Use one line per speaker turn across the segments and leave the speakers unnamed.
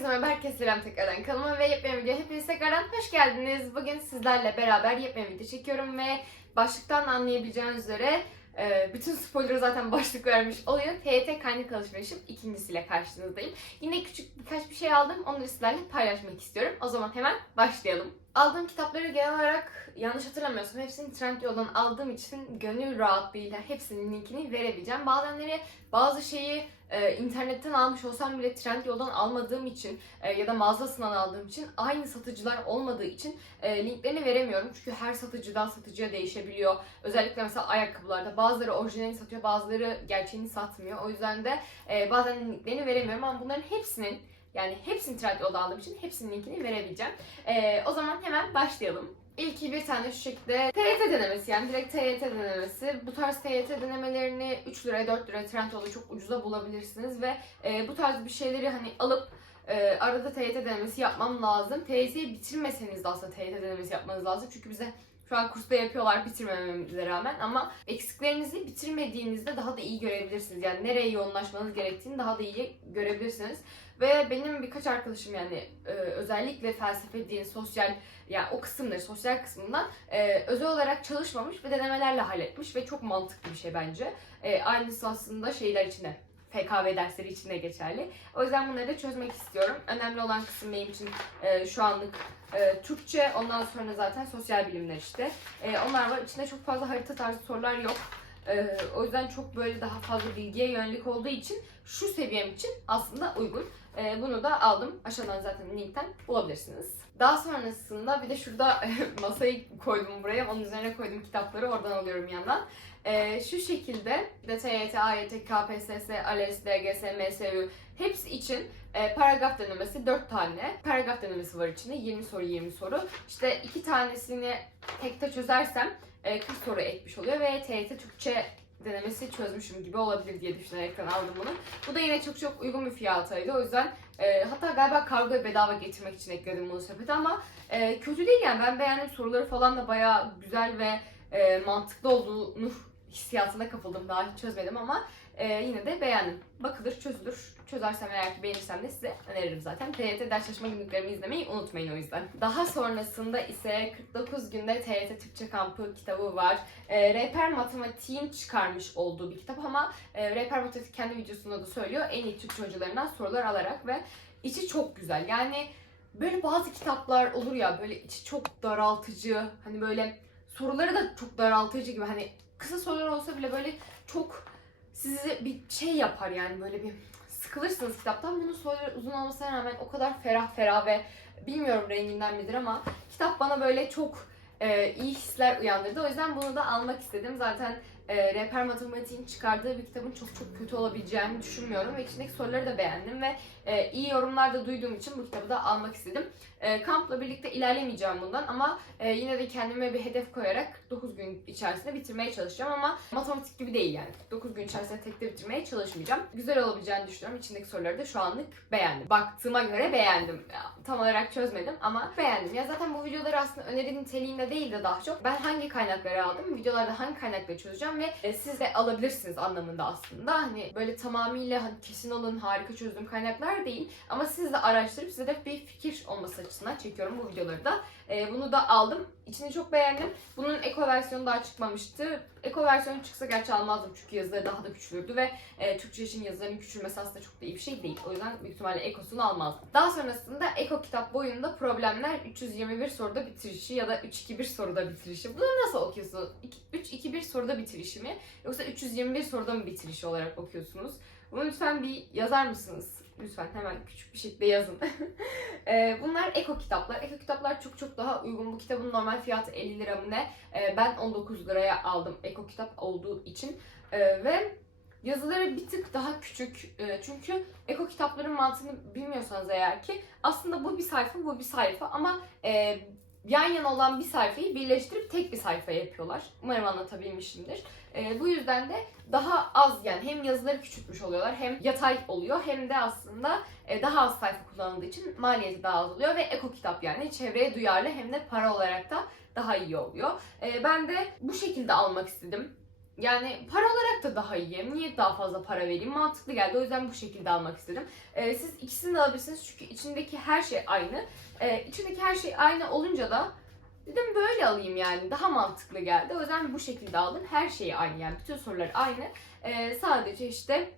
Herkese merhaba, herkese selam tekrardan kanalıma ve yepyeni video. Hepiniz tekrardan hoş geldiniz. Bugün sizlerle beraber yepyeni video çekiyorum ve başlıktan anlayabileceğiniz üzere e, bütün spoiler'ı zaten başlık vermiş oluyor. TYT kaynak alışverişim ikincisiyle karşınızdayım. Yine küçük birkaç bir şey aldım. Onları sizlerle paylaşmak istiyorum. O zaman hemen başlayalım. Aldığım kitapları genel olarak yanlış hatırlamıyorsam hepsini Trendyol'dan aldığım için gönül rahatlığıyla hepsinin linkini verebileceğim. Bazenleri bazı şeyi e, internetten almış olsam bile Trendyol'dan almadığım için e, ya da mağazasından aldığım için aynı satıcılar olmadığı için e, linklerini veremiyorum. Çünkü her satıcıdan satıcıya değişebiliyor. Özellikle mesela ayakkabılarda bazıları orijinalini satıyor bazıları gerçeğini satmıyor. O yüzden de e, bazen linklerini veremiyorum ama bunların hepsinin yani hepsini Trendyol'da aldığım için hepsinin linkini verebileceğim. E, o zaman hemen başlayalım. İlki bir tane şu şekilde TYT denemesi yani direkt TYT denemesi. Bu tarz TYT denemelerini 3 liraya 4 liraya Trendyol'da çok ucuza bulabilirsiniz ve e, bu tarz bir şeyleri hani alıp e, arada TYT denemesi yapmam lazım. TYT'yi bitirmeseniz de aslında TYT denemesi yapmanız lazım. Çünkü bize şu an kursta yapıyorlar bitirmememize rağmen ama eksiklerinizi bitirmediğinizde daha da iyi görebilirsiniz. Yani nereye yoğunlaşmanız gerektiğini daha da iyi görebilirsiniz. Ve benim birkaç arkadaşım yani e, özellikle felsefe, din, sosyal yani o kısımları, sosyal kısmından e, özel olarak çalışmamış ve denemelerle halletmiş ve çok mantıklı bir şey bence. E, aynısı aslında şeyler içinde, FKV dersleri için de geçerli. O yüzden bunları da çözmek istiyorum. Önemli olan kısım benim için e, şu anlık e, Türkçe, ondan sonra zaten sosyal bilimler işte. E, onlar var. İçinde çok fazla harita tarzı sorular yok. E, o yüzden çok böyle daha fazla bilgiye yönelik olduğu için şu seviyem için aslında uygun. E, bunu da aldım. Aşağıdan zaten linkten bulabilirsiniz. Daha sonrasında bir de şurada masayı koydum buraya. Onun üzerine koydum kitapları. Oradan alıyorum yandan. E, şu şekilde de TYT, AYT, KPSS, ALES, DGS, MSU hepsi için e, paragraf denemesi 4 tane. Paragraf denemesi var içinde. 20 soru 20 soru. İşte iki tanesini tekte çözersem 40 soru ekmiş oluyor ve TYT Türkçe denemesi çözmüşüm gibi olabilir diye düşünerekten aldım bunu. Bu da yine çok çok uygun bir fiyataydı. O yüzden e, hatta galiba kargoya bedava getirmek için ekledim bunu sepete ama e, kötü değil yani ben beğendim soruları falan da bayağı güzel ve e, mantıklı olduğunu hissiyatına kapıldım. Daha hiç çözmedim ama e, yine de beğendim. Bakılır, çözülür. Çözersem eğer ki beğenirsem de size öneririm zaten. TYT ders çalışma günlüklerimi izlemeyi unutmayın o yüzden. Daha sonrasında ise 49 günde TYT Türkçe kampı kitabı var. E, Rehber Matematiğin çıkarmış olduğu bir kitap ama e, Rehber Matematik kendi videosunda da söylüyor. En iyi Türkçe hocalarından sorular alarak ve içi çok güzel. Yani böyle bazı kitaplar olur ya böyle içi çok daraltıcı. Hani böyle soruları da çok daraltıcı gibi. Hani kısa sorular olsa bile böyle çok sizi bir şey yapar yani böyle bir sıkılırsınız kitaptan. Bunun soruları uzun olmasına rağmen o kadar ferah ferah ve bilmiyorum renginden midir ama kitap bana böyle çok e, iyi hisler uyandırdı. O yüzden bunu da almak istedim. Zaten e, Rehber Matematiğin çıkardığı bir kitabın çok çok kötü olabileceğini düşünmüyorum ve içindeki soruları da beğendim ve e, iyi yorumlar da duyduğum için bu kitabı da almak istedim. E, kampla birlikte ilerlemeyeceğim bundan ama e, yine de kendime bir hedef koyarak 49 gün içerisinde bitirmeye çalışacağım ama matematik gibi değil yani. 9 gün içerisinde tekte bitirmeye çalışmayacağım. Güzel olabileceğini düşünüyorum. İçindeki soruları da şu anlık beğendim. Baktığıma göre beğendim. Tam olarak çözmedim ama beğendim. Ya zaten bu videoları aslında öneri niteliğinde değil de daha çok ben hangi kaynakları aldım, videolarda hangi kaynakları çözeceğim ve e, siz de alabilirsiniz anlamında aslında. Hani böyle tamamıyla hani kesin olun harika çözdüğüm kaynaklar değil ama siz de araştırıp size de bir fikir olması açısından çekiyorum bu videoları da. E, bunu da aldım. İçini çok beğendim. Bunun eko versiyonu daha çıkmamıştı. Eko versiyonu çıksa gerçi almazdım çünkü yazıları daha da küçülürdü ve e, Türkçe için yazıların küçülmesi aslında çok da iyi bir şey değil. O yüzden büyük ihtimalle ekosunu almazdım. Daha sonrasında eko kitap boyunda problemler 321 soruda bitirişi ya da 321 soruda bitirişi. Bunu nasıl okuyorsunuz? 321 soruda bitirişi mi? Yoksa 321 soruda mı bitirişi olarak okuyorsunuz? Bunu lütfen bir yazar mısınız? Lütfen hemen küçük bir şekilde yazın. Ee, bunlar eko kitaplar. Eko kitaplar çok çok daha uygun. Bu kitabın normal fiyatı 50 lira mı ne? Ee, ben 19 liraya aldım eko kitap olduğu için. Ee, ve yazıları bir tık daha küçük. Çünkü eko kitapların mantığını bilmiyorsanız eğer ki aslında bu bir sayfa, bu bir sayfa ama e, yan yana olan bir sayfayı birleştirip tek bir sayfa yapıyorlar. Umarım anlatabilmişimdir. E, bu yüzden de daha az yani hem yazıları küçültmüş oluyorlar hem yatay oluyor hem de aslında e, daha az sayfa kullanıldığı için maliyeti daha az oluyor ve eko kitap yani çevreye duyarlı hem de para olarak da daha iyi oluyor. E, ben de bu şekilde almak istedim. Yani para olarak da daha iyi. Niye daha fazla para vereyim? Mantıklı geldi. O yüzden bu şekilde almak istedim. Ee, siz ikisini de alabilirsiniz çünkü içindeki her şey aynı. Ee, içindeki her şey aynı olunca da dedim böyle alayım yani. Daha mantıklı geldi. O yüzden bu şekilde aldım. Her şeyi aynı yani. Bütün sorular aynı. Ee, sadece işte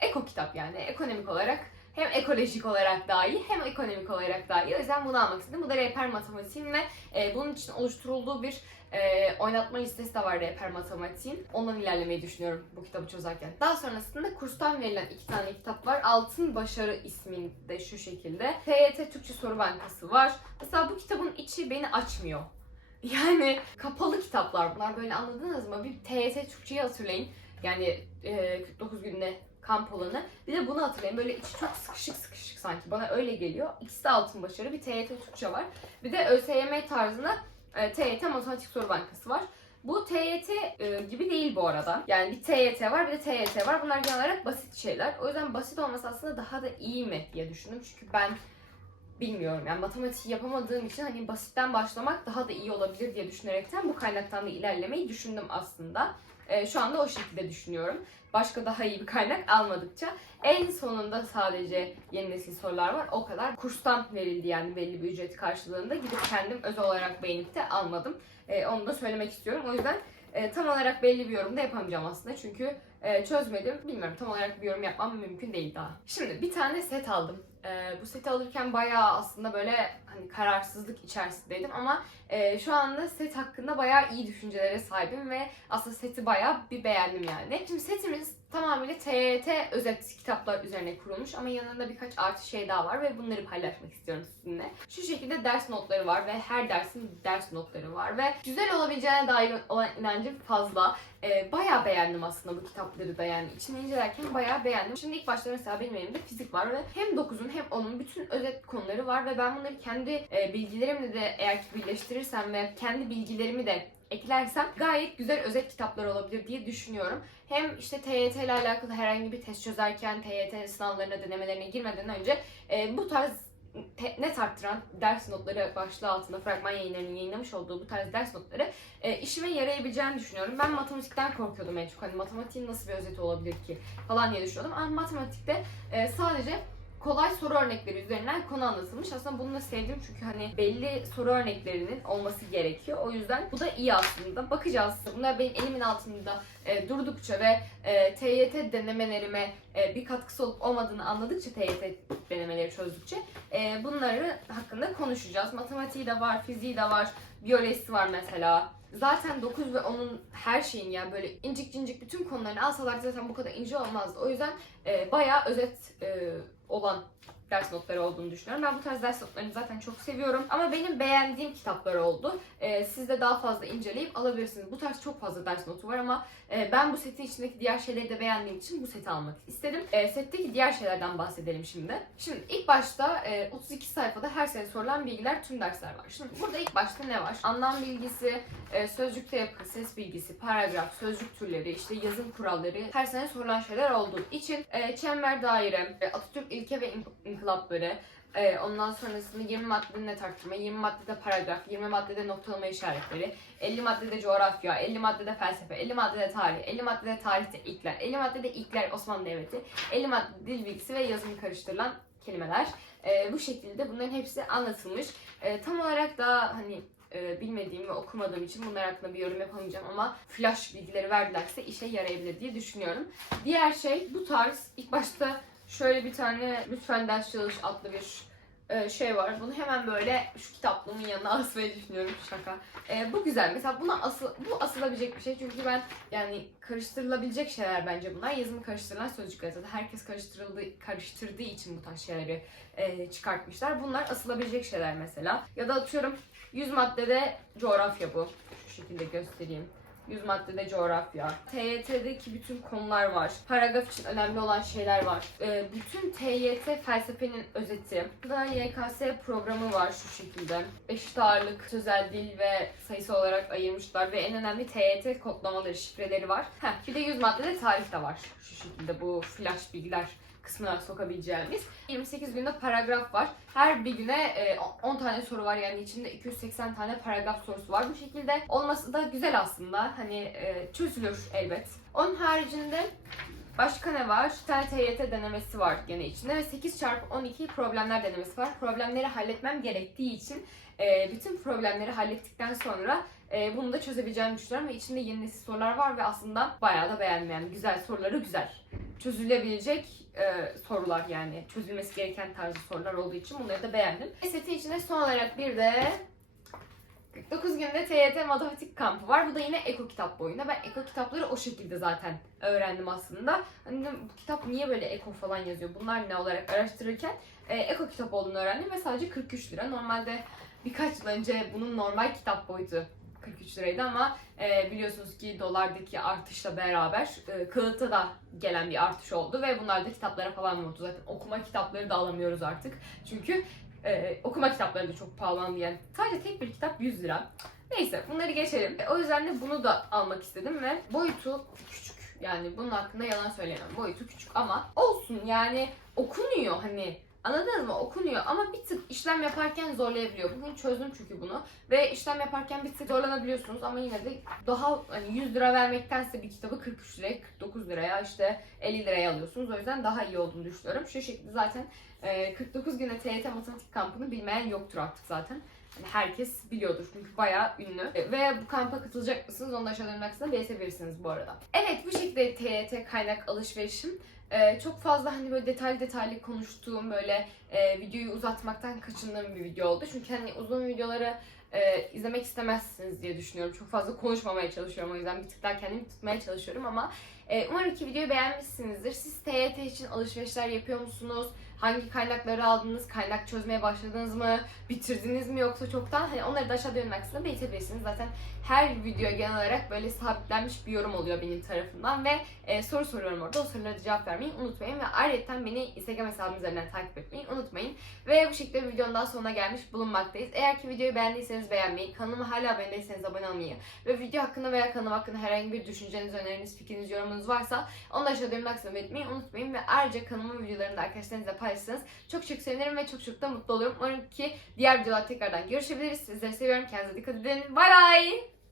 eko kitap yani. Ekonomik olarak hem ekolojik olarak daha iyi hem ekonomik olarak daha iyi. O yüzden bunu almak istedim. Bu da rehber matematiğin ve e, bunun için oluşturulduğu bir e, oynatma listesi de var rehber matematiğin. Ondan ilerlemeyi düşünüyorum bu kitabı çözerken. Daha sonrasında kurstan verilen iki tane kitap var. Altın Başarı isminde şu şekilde. TYT Türkçe Soru Bankası var. Mesela bu kitabın içi beni açmıyor. Yani kapalı kitaplar bunlar böyle anladınız mı? Bir TYT Türkçe'yi hatırlayın. Yani e, 49 günde kamp olanı. Bir de bunu hatırlayın. Böyle içi çok sıkışık sıkışık sanki. Bana öyle geliyor. İkisi de altın başarı. Bir TYT Türkçe var. Bir de ÖSYM tarzında e, TYT Matematik Soru Bankası var. Bu TYT e, gibi değil bu arada. Yani bir TYT var bir de TYT var. Bunlar genel olarak basit şeyler. O yüzden basit olması aslında daha da iyi mi diye düşündüm. Çünkü ben bilmiyorum yani matematiği yapamadığım için hani basitten başlamak daha da iyi olabilir diye düşünerekten bu kaynaktan da ilerlemeyi düşündüm aslında. E, şu anda o şekilde düşünüyorum. Başka daha iyi bir kaynak almadıkça. En sonunda sadece yeni nesil sorular var. O kadar kurstan verildi yani belli bir ücret karşılığında. Gidip kendim özel olarak beğenip de almadım. E, onu da söylemek istiyorum. O yüzden e, tam olarak belli bir yorum da yapamayacağım aslında. Çünkü e, çözmedim. Bilmiyorum tam olarak bir yorum yapmam mümkün değil daha. Şimdi bir tane set aldım. E, bu seti alırken bayağı aslında böyle hani kararsızlık içerisindeydim ama e, şu anda set hakkında bayağı iyi düşüncelere sahibim ve aslında seti bayağı bir beğendim yani. Şimdi setimiz tamamıyla TYT özet kitaplar üzerine kurulmuş ama yanında birkaç artı şey daha var ve bunları paylaşmak istiyorum sizinle. Şu şekilde ders notları var ve her dersin ders notları var ve güzel olabileceğine dair olan inancım fazla. Ee, bayağı beğendim aslında bu kitapları da yani içini incelerken bayağı beğendim. Şimdi ilk başta mesela benim elimde fizik var ve hem 9'un hem 10'un bütün özet konuları var ve ben bunları kendi e, bilgilerimle de eğer ki birleştirirsem ve kendi bilgilerimi de eklersem gayet güzel özet kitaplar olabilir diye düşünüyorum. Hem işte TYT ile alakalı herhangi bir test çözerken TYT sınavlarına denemelerine girmeden önce e, bu tarz net arttıran ders notları başlığı altında fragman yayınlarının yayınlamış olduğu bu tarz ders notları e, işime yarayabileceğini düşünüyorum. Ben matematikten korkuyordum en çok. Hani matematiğin nasıl bir özeti olabilir ki falan diye düşünüyordum. Ama matematikte e, sadece kolay soru örnekleri üzerinden konu anlatılmış. Aslında bunu da sevdim çünkü hani belli soru örneklerinin olması gerekiyor. O yüzden bu da iyi aslında. Bakacağız. Bunlar benim elimin altında e, durdukça ve e, TYT denemelerime e, bir katkısı olup olmadığını anladıkça TYT denemeleri çözdükçe e, bunları hakkında konuşacağız. Matematiği de var, fiziği de var, biyolojisi var mesela. Zaten 9 ve 10'un her şeyin yani böyle incik cincik bütün konularını alsalar zaten bu kadar ince olmazdı. O yüzden e, bayağı özet e, olan ders notları olduğunu düşünüyorum. Ben bu tarz ders notlarını zaten çok seviyorum. Ama benim beğendiğim kitaplar oldu. Ee, siz de daha fazla inceleyip alabilirsiniz. Bu tarz çok fazla ders notu var ama e, ben bu setin içindeki diğer şeyleri de beğendiğim için bu seti almak istedim. E, setteki diğer şeylerden bahsedelim şimdi. Şimdi ilk başta e, 32 sayfada her sene sorulan bilgiler tüm dersler var. Şimdi burada ilk başta ne var? Anlam bilgisi, e, sözcükte yapı, ses bilgisi, paragraf, sözcük türleri, işte yazım kuralları her sene sorulan şeyler olduğu için e, çember daire, e, Atatürk ilke ve inkılapları, e, ondan sonrasında 20 maddede net arttırma, 20 maddede paragraf, 20 maddede noktalama işaretleri, 50 maddede coğrafya, 50 maddede felsefe, 50 maddede tarih, 50 maddede tarihte ilkler, 50 maddede ilkler Osmanlı Devleti, 50 maddede dil bilgisi ve yazım karıştırılan kelimeler. E, bu şekilde bunların hepsi anlatılmış. E, tam olarak daha hani e, bilmediğim ve okumadığım için bunlar hakkında bir yorum yapamayacağım ama flash bilgileri verdilerse işe yarayabilir diye düşünüyorum. Diğer şey bu tarz ilk başta şöyle bir tane lütfen ders çalış adlı bir e, şey var. Bunu hemen böyle şu kitaplığımın yanına asmayı düşünüyorum. Şaka. E, bu güzel. Mesela buna asıl, bu asılabilecek bir şey. Çünkü ben yani karıştırılabilecek şeyler bence bunlar. Yazımı karıştırılan sözcükler zaten. Herkes karıştırıldığı, karıştırdığı için bu tarz şeyleri e, çıkartmışlar. Bunlar asılabilecek şeyler mesela. Ya da atıyorum 100 maddede coğrafya bu. Şu şekilde göstereyim. 100 maddede coğrafya. TYT'deki bütün konular var. Paragraf için önemli olan şeyler var. Ee, bütün TYT felsefenin özeti. Burada YKS programı var şu şekilde. Eşit ağırlık, sözel dil ve sayısı olarak ayırmışlar ve en önemli TYT kodlamaları, şifreleri var. Heh, bir de 100 maddede tarih de var. Şu şekilde bu flash bilgiler kısmına sokabileceğimiz. 28 günde paragraf var. Her bir güne e, 10 tane soru var yani içinde 280 tane paragraf sorusu var bu şekilde. Olması da güzel aslında. Hani e, çözülür elbet. Onun haricinde Başka ne var? Bir tane TYT denemesi var gene içinde ve 8 çarpı 12 problemler denemesi var. Problemleri halletmem gerektiği için e, bütün problemleri hallettikten sonra e, bunu da çözebileceğimi düşünüyorum ve içinde yeni sorular var ve aslında bayağı da beğendim yani güzel soruları güzel. Çözülebilecek e, sorular yani çözülmesi gereken tarzı sorular olduğu için bunları da beğendim. Ve setin içinde son olarak bir de 49 günde TYT matematik kampı var. Bu da yine eko kitap boyunda. Ben eko kitapları o şekilde zaten öğrendim aslında. Hani bu kitap niye böyle eko falan yazıyor? Bunlar ne olarak araştırırken e, eko kitap olduğunu öğrendim ve sadece 43 lira. Normalde birkaç yıl önce bunun normal kitap boyutu 43 liraydı ama e, biliyorsunuz ki dolardaki artışla beraber e, kağıtta da gelen bir artış oldu ve bunlar da kitaplara falan vurdu. Zaten okuma kitapları da alamıyoruz artık. Çünkü e, okuma kitapları da çok pahalandı yani. Sadece tek bir kitap 100 lira. Neyse bunları geçelim. E, o yüzden de bunu da almak istedim ve boyutu küçük. Yani bunun hakkında yalan söyleyemem. Boyutu küçük ama olsun yani okunuyor hani Anladınız mı? Okunuyor ama bir tık işlem yaparken zorlayabiliyor. Bugün çözdüm çünkü bunu. Ve işlem yaparken bir tık zorlanabiliyorsunuz ama yine de daha hani 100 lira vermektense bir kitabı 43 liraya, 49 liraya işte 50 liraya alıyorsunuz. O yüzden daha iyi olduğunu düşünüyorum. Şu şekilde zaten e, 49 güne TYT matematik kampını bilmeyen yoktur artık zaten. Herkes biliyordur çünkü bayağı ünlü. E, Ve bu kampa katılacak mısınız? Onu da aşağıda yorumlar kısmına belirtebilirsiniz bu arada. Evet bu şekilde TYT kaynak alışverişim. Ee, çok fazla hani böyle detaylı detaylı konuştuğum böyle e, videoyu uzatmaktan kaçındığım bir video oldu. Çünkü hani uzun videoları e, izlemek istemezsiniz diye düşünüyorum. Çok fazla konuşmamaya çalışıyorum o yüzden bir tık daha kendimi tutmaya çalışıyorum ama e, umarım ki videoyu beğenmişsinizdir. Siz TYT için alışverişler yapıyor musunuz? Hangi kaynakları aldınız? Kaynak çözmeye başladınız mı? Bitirdiniz mi yoksa çoktan? Hani onları da aşağıda yorumlar kısmında belirtebilirsiniz. Zaten her video genel olarak böyle sabitlenmiş bir yorum oluyor benim tarafımdan ve e, soru soruyorum orada. O sorulara cevap vermeyi unutmayın ve ayrıca beni Instagram hesabım üzerinden takip etmeyi unutmayın. Ve bu şekilde videonun daha sonuna gelmiş bulunmaktayız. Eğer ki videoyu beğendiyseniz beğenmeyi, kanalıma hala abone değilseniz abone olmayı ve video hakkında veya kanal hakkında herhangi bir düşünceniz, öneriniz, fikriniz, yorumunuz varsa onu da aşağıda yorumlar kısmına belirtmeyi unutmayın ve ayrıca kanalımın videolarını da arkadaşlarınızla paylaşırsanız çok çok sevinirim ve çok çok da mutlu olurum. Umarım ki diğer videolar tekrardan görüşebiliriz. Sizleri seviyorum. Kendinize dikkat edin. Bay bay.